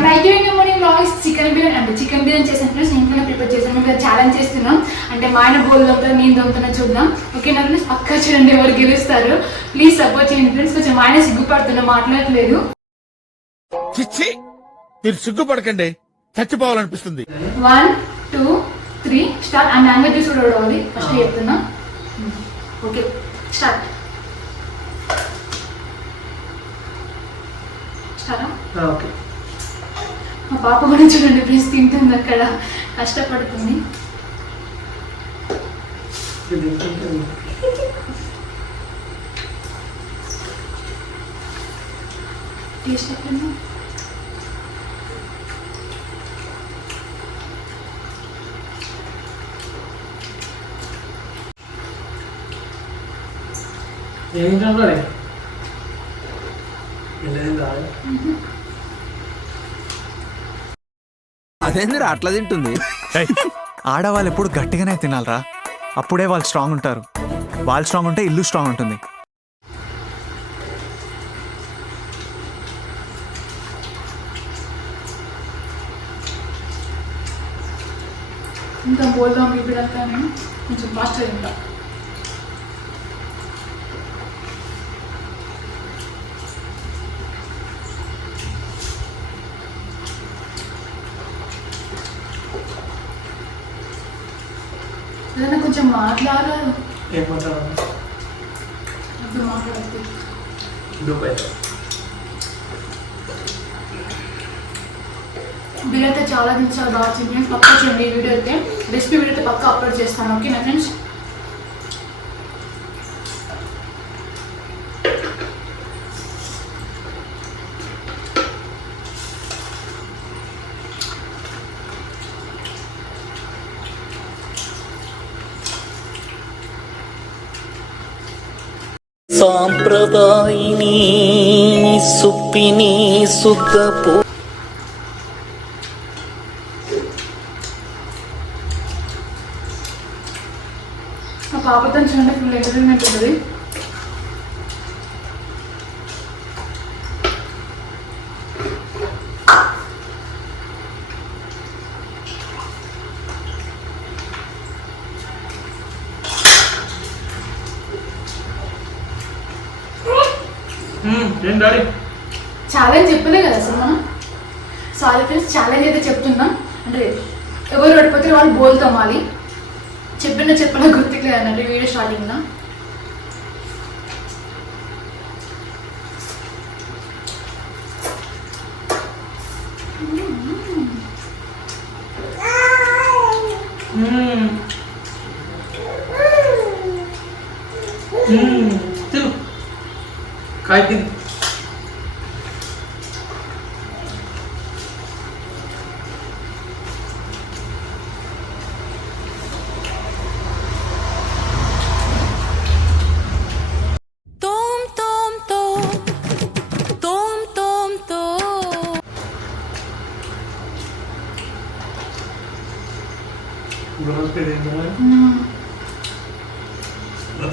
Morning vlogs chicken biryani అంటే chicken biryani చేసాను friends. ఇంట్లోనే ప్రిపేర్ చేసాను. మేము ఛాలెంజ్ చేస్తున్నాం. అంటే మా ఆయన బోల్ దొంగ నేను దొంగతన చూద్దాం. ఓకేనా ఫ్రెండ్స్? పక్కా చూడండి ఎవరు గెలుస్తారు. ప్లీజ్ సపోర్ట్ చేయండి ఫ్రెండ్స్. కొంచెం మా ఆయన సిగ్గుపడుతున్నా, మాట్లాడట్లేదు. మీరు సిగ్గుపడకండి, చచ్చిపోవాలనిపిస్తుంది. 1 2 3 స్టార్ట్. ఆ లాంగ్వేజెస్ కూడా ఓడవాలి ఫస్ట్ చెప్తున్నా. Okay start. ఓకే. మా పాప కూడా చూడండి ప్లీజ్ తింటుంది, అక్కడ కష్టపడుతుంది. టేస్ట్ ఎట్లుంది? అదేందిరా అట్లా తింటుంది? ఆడవాళ్ళు ఎప్పుడు గట్టిగానే తినాలరా, అప్పుడే వాళ్ళు స్ట్రాంగ్ ఉంటారు. వాళ్ళు స్ట్రాంగ్ ఉంటే ఇల్లు స్ట్రాంగ్ ఉంటుంది. ఇంకా బోల్దాం ఇప్పుడంతా నేను కొంచెం ఫాస్ట్గా తింటా. ఏదైనా కొంచెం మాట్లాడాలి. అప్పుడు మాట్లాడద్దు. బిర్యానీ అయితే చాలా బాగా వచ్చింది. పక్కా చూడండి ఈ వీడియో అయితే. రెసిపీ వీడియో అయితే పక్కా అప్లోడ్ చేస్తాను. ఓకేనా ఫ్రెండ్స్? సాంప్రదాయిని సుప్పిని సుద్దపు మా పాపతో చూడండి ఫుల్ ఎంటర్టైన్మెంట్ ఉంటుంది. ఛాలెంజ్ చెప్పలే కదా అసలు మనం. సారీ ఫ్రెండ్స్, ఛాలెంజ్ అయితే చెప్తున్నాం. అంటే ఎవరు ఓడిపోతే వాళ్ళు బోల్ తమ్మాలి. చెప్పలా గుర్తులేదు అన్నట్టు వీడియో స్టార్టింగ్లో. కాయ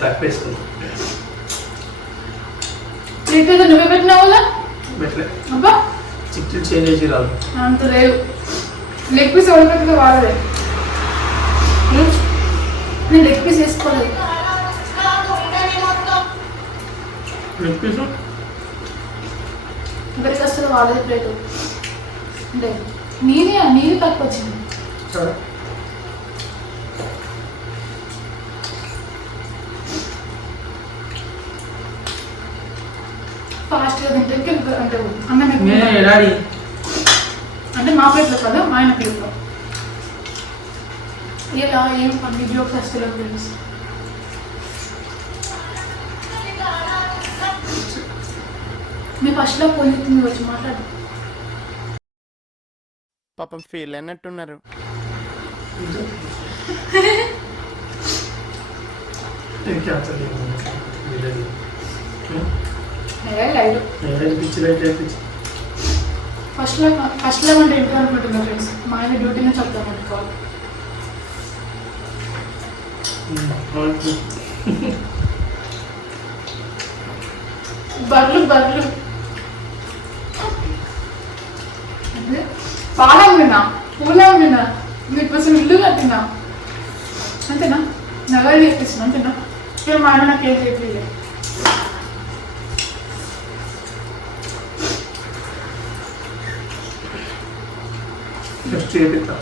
తప్పేసుకుంది. నువ్వే పెట్టినా వాళ్ళ అబ్బా చిక్కి చేంజ్ చేసి రాదు. అంత లేదు. లెగ్ పీస్ ఓడిపోతుంది వాళ్ళదే. నేను లెగ్ పీస్ వేసుకోలేదు. లెగ్ పీసు ఎవరికి వస్తుంది వాళ్ళది ప్లేటు. అంటే నీది తక్కువ వచ్చింది. సరే ఫాస్ట్గా తింటే అంటే అన్నం అంటే మా ప్లేట్లో కదా మా ఆయన ప్లేట్లో. ఇలా ఏం పని జోక్స్ వస్తలేవు ఫ్రెండ్స్. మీ ఫస్ట్లో పోయింది వచ్చి మాట్లాడు. పాపం ఫీల్ అన్నట్టున్నారు. ఫస్ట్ లో అంటే ఇంట్లో అనుకుంటున్నా ఫ్రెండ్స్. మా ఆయన డ్యూటీ నుంచి వద్దాం అనుకోవాలి. బర్లు బాగా ఉండినా పూలా ఉండినా నీకోసం ఇల్లు కట్టినా అంతేనా నగలు చేపిస్తున్నా అంతేనా ఇక్కడ మా ఆయన నాకు ఏం చేయట్లేదు నెక్స్ట్ చేపిస్తా.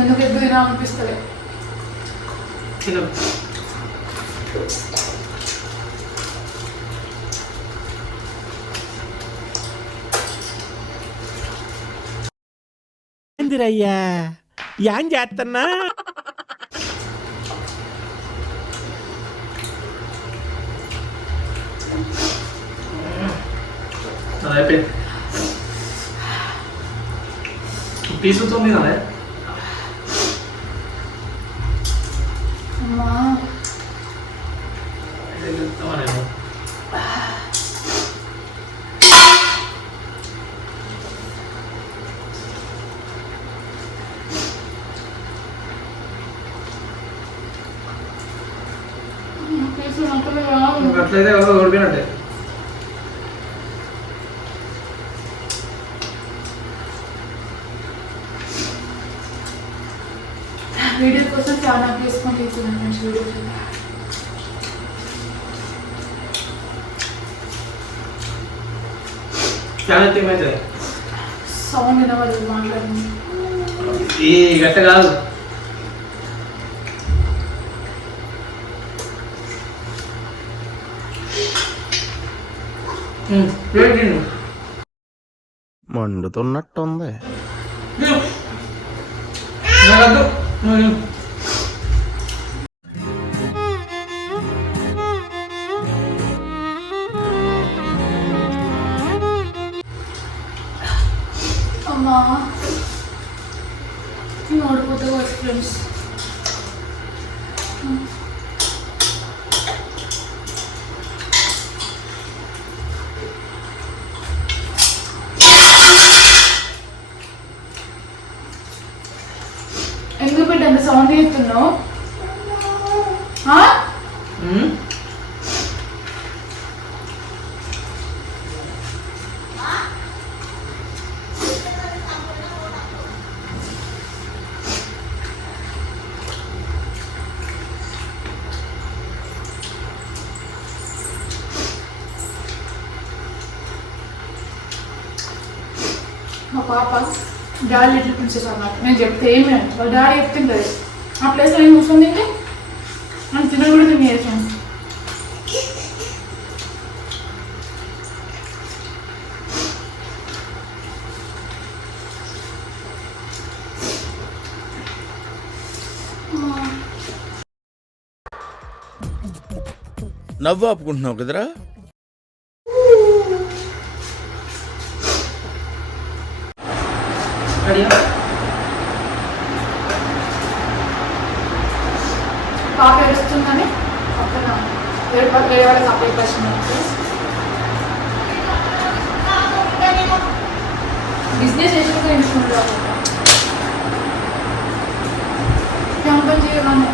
ఎందుకు ఎప్పుడు తినాలనిపిస్తుంది తిను. ఏందిరయ్యా ఏం చేస్తున్నా అది అయిపోయింది. పీసుతో మీద అమ్మా అట్లయితే ఎవరో ఓడిపోయినట్టే. వీడియో కోసం చాలా తీసుకొని తీసుకున్నాను ఫ్రెండ్స్ వీడియో ఫ్యాన్ అయితే ఏమైతుంది? సౌండ్ వినవద్దు మాట్లాడింది ఈ గట్ట కాదు. మండుతున్నట్టుంది. అమ్మా నేను ఓడిపోతే వచ్చి ఫ్రెండ్స్ ఎందుకు పెట్టి అంత సౌండ్ చేస్తున్నావు మా పాప డాడీ లిటిల్ ప్రిన్సెస్ అన్నమాట నేను చెప్తే ఏమి వాళ్ళ డాడీ చెప్తుంటుంది ఆ ప్లేస్లో ఏం కూర్చొని తింటే అని తిన కూడా తినేసాను నవ్వు ఆపుకుంటున్నావు కదరా? పాప ఏడుస్తుందని పక్కన వేరే వాళ్ళకి అప్లై చేసిన బిజినెస్ చేసుకుంటూ ఎంచుకుంటారు క్యాంపన్ చేయగానే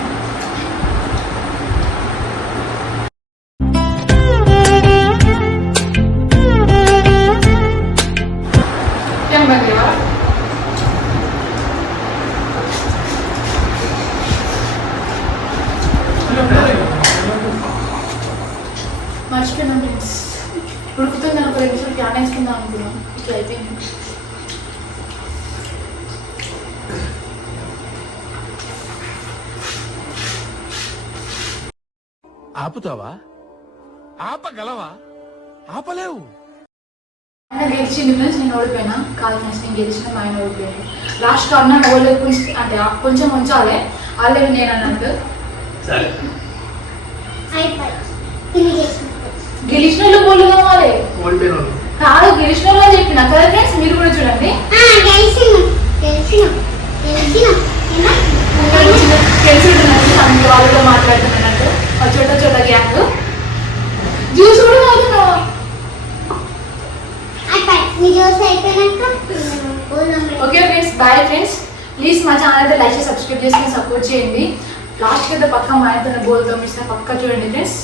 క్యాంపన్ చేయవా మర్చిపోయినా ఫ్రెండ్స్ ఉడుకుతుందని ఒక 2 నిమిషాలు ఫ్యాన్ వేసుకుందాం అనుకున్నాం ఇట్లా అయిపోయింది ఆపుతావా? ఆపగలవా? ఆపలేవు. ఆయన గెలిచింది ఫ్రెండ్స్ నేను ఓడిపోయినా కాదు ఫ్రెండ్స్ నేను గెలిచిన మా ఆయన ఓడిపోయాను లాస్ట్ అన్న ఓడిపోయి అంటే కొంచెం ఉంచాలి ఆల్రెడీ నేను అన్నట్టు సరే గెలిచిన వాళ్ళు బోళ్ళు కావాలి ఓడిపోయిన వాళ్ళు. కాదు గెలిచిన వాళ్ళు అని చెప్పిన కదా ఫ్రెండ్స్ మీరు కూడా చూడండి తెలిసి ఉంటుంది వాళ్ళతో మాట్లాడుతున్నట్టు చోట చోట గ్యాంగ్ జ్యూస్ కూడా తాగుతున్నావా okay friends bye friends please మా ఛానల్ అయితే లైక్ చేసి సబ్స్క్రైబ్ చేసుకుని సపోర్ట్ చేయండి లాస్ట్కి అయితే పక్క మా ఆయనతో బోల్తో మిస్తా పక్క చూడండి ఫ్రెండ్స్.